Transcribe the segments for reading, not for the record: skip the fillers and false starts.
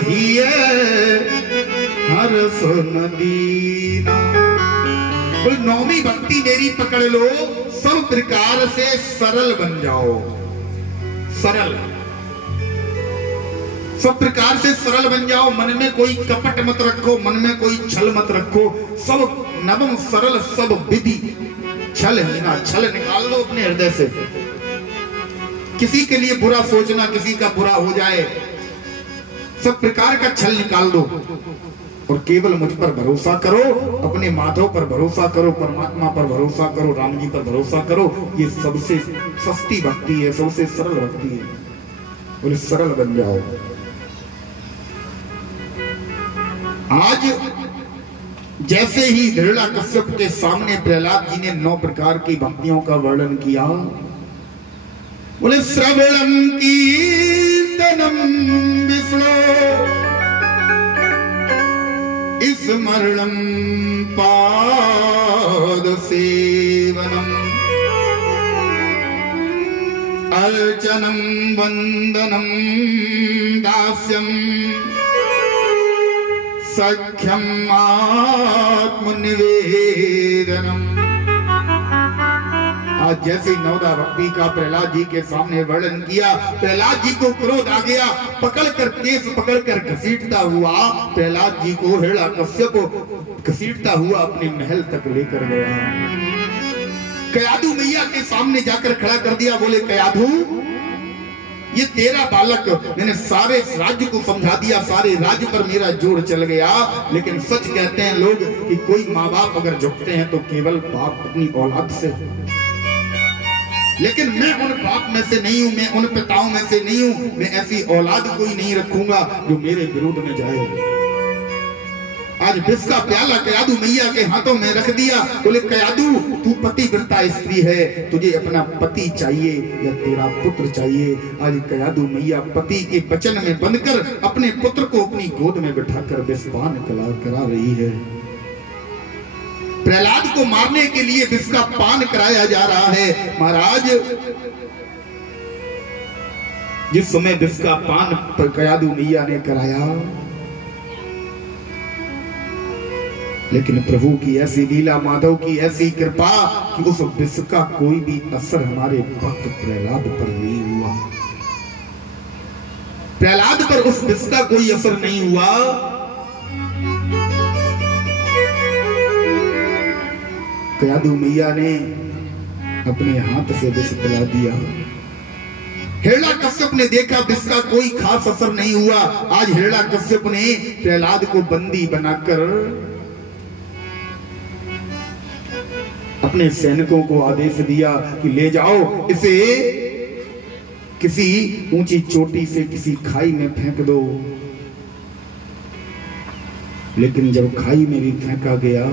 हिय हर सुन दीना। तो नौवीं भक्ति मेरी पकड़ लो, सब प्रकार से सरल बन जाओ। सरल, सब प्रकार से सरल बन जाओ। मन में कोई कपट मत रखो, मन में कोई छल मत रखो। सब नवम सरल सब विधि, छल ही ना, छल निकाल लो अपने हृदय से। किसी के लिए बुरा सोचना, किसी का बुरा हो जाए, सब प्रकार का छल निकाल दो और केवल मुझ पर भरोसा करो, अपने माधव पर भरोसा करो, परमात्मा पर भरोसा करो, राम जी पर भरोसा करो। ये सबसे सस्ती भक्ति है, सबसे सरल भक्ति है। बोले सरल बन जाओ। आज जैसे ही हिरण्याकश्यप के सामने प्रहलाद जी ने 9 प्रकार की भक्तियों का वर्णन किया, बोले श्रवणम कीर्तनम विष्णु स्मरणम पाद सेवनम अर्चनम वंदनम दास्यम सख्यम आत्मनिवेदनम। आज जैसे नवदा भक्ति का प्रहलाद जी के सामने वर्णन किया, प्रहलाद जी को क्रोध आ गया। पकड़कर केस पकड़कर घसीटता हुआ प्रहलाद जी को हिरण्याकश्यप को घसीटता हुआ अपने महल तक लेकर गया। कयाधु मैया के सामने जाकर खड़ा कर दिया। बोले कयाधु, ये तेरा बालक, मैंने सारे राज्य को समझा दिया, सारे राज्य पर मेरा जोर चल गया। लेकिन सच कहते हैं लोग कि कोई माँ बाप अगर झुकते हैं तो केवल बाप अपनी औलाद से। लेकिन मैं उन बाप में से नहीं हूं, मैं उन पिताओं में से नहीं हूं। मैं ऐसी औलाद कोई नहीं रखूंगा जो मेरे विरोध में जाए। आज विष का प्याला कयाधु मैया के हाथों में रख दिया। बोले कयाधु, तू पतिव्रता स्त्री है, तुझे अपना पति चाहिए या तेरा पुत्र चाहिए। आज कयाधु मैया पति के वचन में बंधकर अपने पुत्र को अपनी गोद में बिठाकर विषपान करा रही है। प्रहलाद को मारने के लिए विष का पान कराया जा रहा है। महाराज, जिस समय विष का पान कयाधु मैया ने कराया, लेकिन प्रभु की ऐसी लीला, माधव की ऐसी कृपा कि उस विष का कोई भी असर हमारे भक्त प्रहलाद पर नहीं हुआ। प्रहलाद पर उस विष का कोई असर नहीं हुआ। कयाधु मैया ने अपने हाथ से विष पिला दिया। हिरण्याकश्यप ने देखा विष का कोई खास असर नहीं हुआ। आज हिरण्याकश्यप ने प्रहलाद को बंदी बनाकर अपने सैनिकों को आदेश दिया कि ले जाओ, इसे किसी ऊंची चोटी से किसी खाई में फेंक दो। लेकिन जब खाई में भी फेंका गया,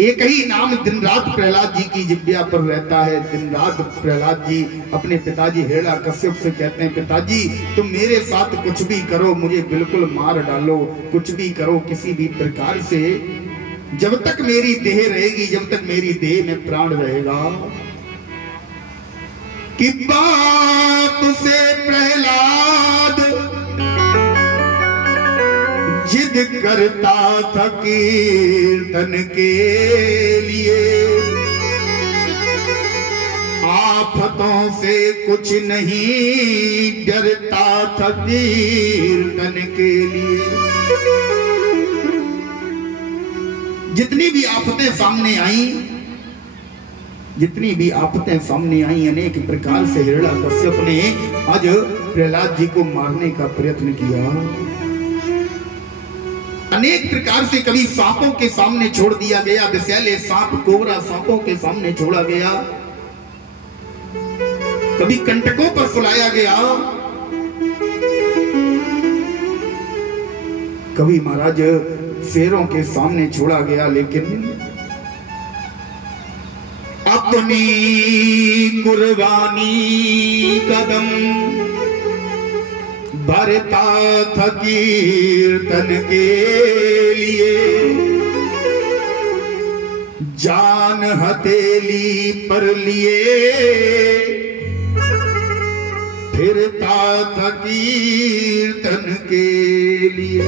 एक ही नाम दिन रात प्रहलाद जी की जिह्वा पर रहता है। दिन रात प्रहलाद जी अपने पिताजी हिरण्याकश्यप से कहते हैं, पिताजी तुम मेरे साथ कुछ भी करो, मुझे बिल्कुल मार डालो, कुछ भी करो, किसी भी प्रकार से, जब तक मेरी देह रहेगी, जब तक मेरी देह में प्राण रहेगा। कि बाप से प्रहलाद जिद करता था कीर्तन के लिए, आफतों से कुछ नहीं डरता था कीर्तन के लिए। जितनी भी आफतें सामने आई, जितनी भी आफतें सामने आई, अनेक प्रकार से हिरण्याकश्यप ने आज प्रहलाद जी को मारने का प्रयत्न किया। अनेक प्रकार से कभी सांपों के सामने छोड़ दिया गया, विषैले सांप, कोबरा सांपों के सामने छोड़ा गया, कभी कंटकों पर सुलाया गया, कभी महाराज शेरों के सामने छोड़ा गया। लेकिन अपनी कुर्बानी कदम भरता था कीर्तन के लिए, जान हथेली पर लिए फिरता था कीर्तन के लिए।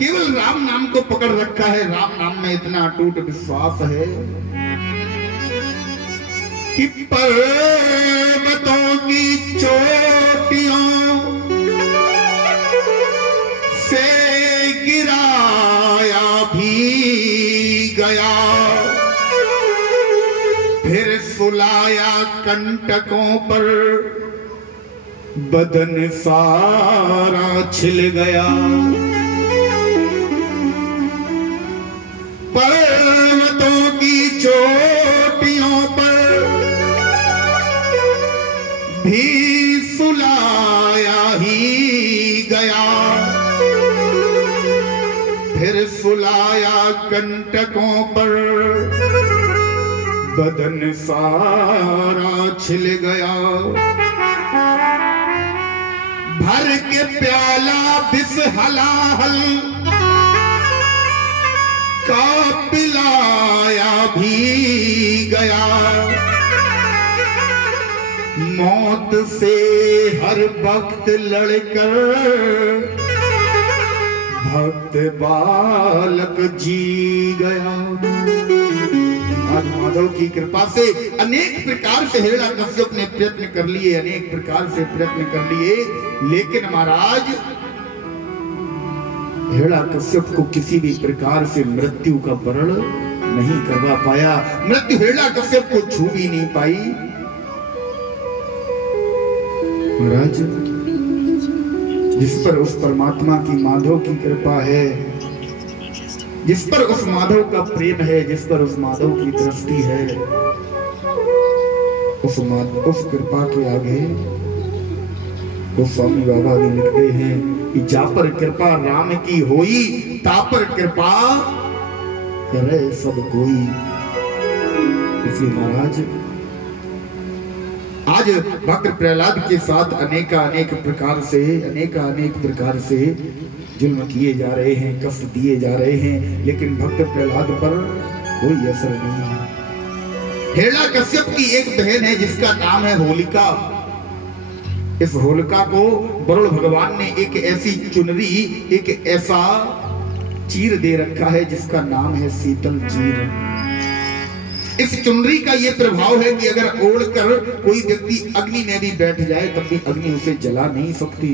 केवल राम नाम को पकड़ रखा है, राम नाम में इतना अटूट विश्वास है कि पर्वतों की चोटियों से गिराया भी गया, फिर सुलाया कंटकों पर बदन सारा छिल गया। पर्वतों की चोटियों पर भी सुलाया ही गया, फिर सुलाया कंटकों पर बदन सारा छिल गया। भर के प्याला बिस हलाहल का पिलाया भी गया, मौत से हर वक्त लड़कर भक्त बालक जी गया। आज माधव की कृपा से अनेक प्रकार से हिरण्यकश्यप ने प्रयत्न कर लिए, अनेक प्रकार से प्रयत्न कर लिए, लेकिन महाराज हिरण्यकश्यप को किसी भी प्रकार से मृत्यु का वरण नहीं करवा पाया। मृत्यु हिरण्यकश्यप को छू भी नहीं पाई। महाराज जिस पर उस परमात्मा की माधव की कृपा है, जिस पर उस माधव का प्रेम है, जिस पर उस माधव की दृष्टि है, उस कृपा के आगे गोस्वामी बाबा भी लिखते हैं कि जा पर कृपा राम की होई, ता पर कृपा करे सब कोई। इसलिए महाराज आज भक्त प्रहलाद के साथ अनेक प्रकार से जुल्म किए जा रहे हैं, कष्ट दिए जा रहे हैं, लेकिन भक्त प्रहलाद पर कोई असर नहीं है। हिरण्यकश्यप की एक बहन है जिसका नाम है होलिका। इस होलिका को वरुण भगवान ने एक ऐसी चुनरी, एक ऐसा चीर दे रखा है जिसका नाम है शीतल चीर। इस चुनरी का यह प्रभाव है कि अगर ओढ़कर कोई व्यक्ति अग्नि में भी बैठ जाए तब भी अग्नि उसे जला नहीं सकती।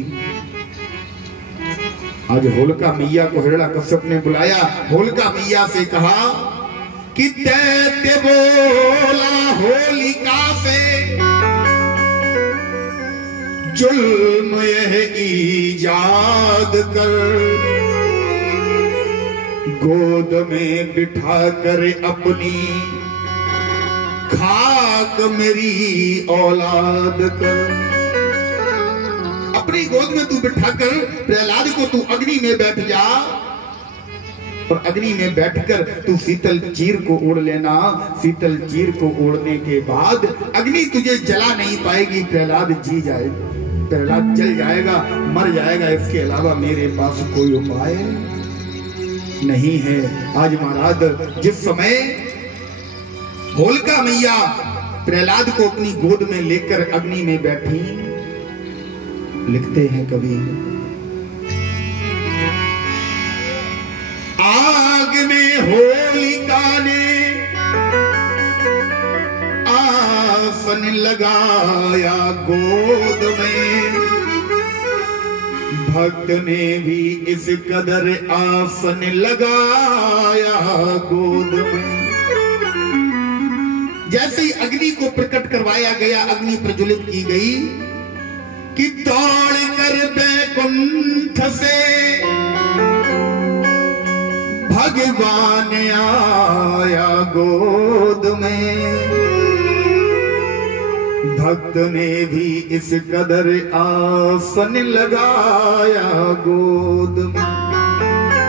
आज होलिका मैया को हिरण्यकश्यप ने बुलाया, होलिका मैया से कहा कि दैत्य बोला होलिका से, जुल्म यह ईजाद कर, गोद में बिठा कर अपनी खाक मेरी औलाद कर। अपनी गोद में तू बिठाकर प्रहलाद को तू अग्नि में बैठ जा, और अग्नि में बैठकर तू शीतल चीर को ओढ़ लेना। शीतल चीर को ओढ़ने के बाद अग्नि तुझे जला नहीं पाएगी, प्रहलाद जी जाए, प्रहलाद जल जाएगा, मर जाएगा। इसके अलावा मेरे पास कोई उपाय नहीं है। आज महाराज जिस समय होलिका मैया प्रहलाद को अपनी गोद में लेकर अग्नि में बैठी, लिखते हैं कवि, आग में होलिका ने आसन लगाया गोद में, भक्त ने भी इस कदर आसन लगाया गोद में। जैसे ही अग्नि को प्रकट करवाया गया, अग्नि प्रज्वलित की गई कि दौड़ कर बैकुंठ से भगवान आया गोद में, भक्त ने भी इस कदर आसन लगाया गोद में।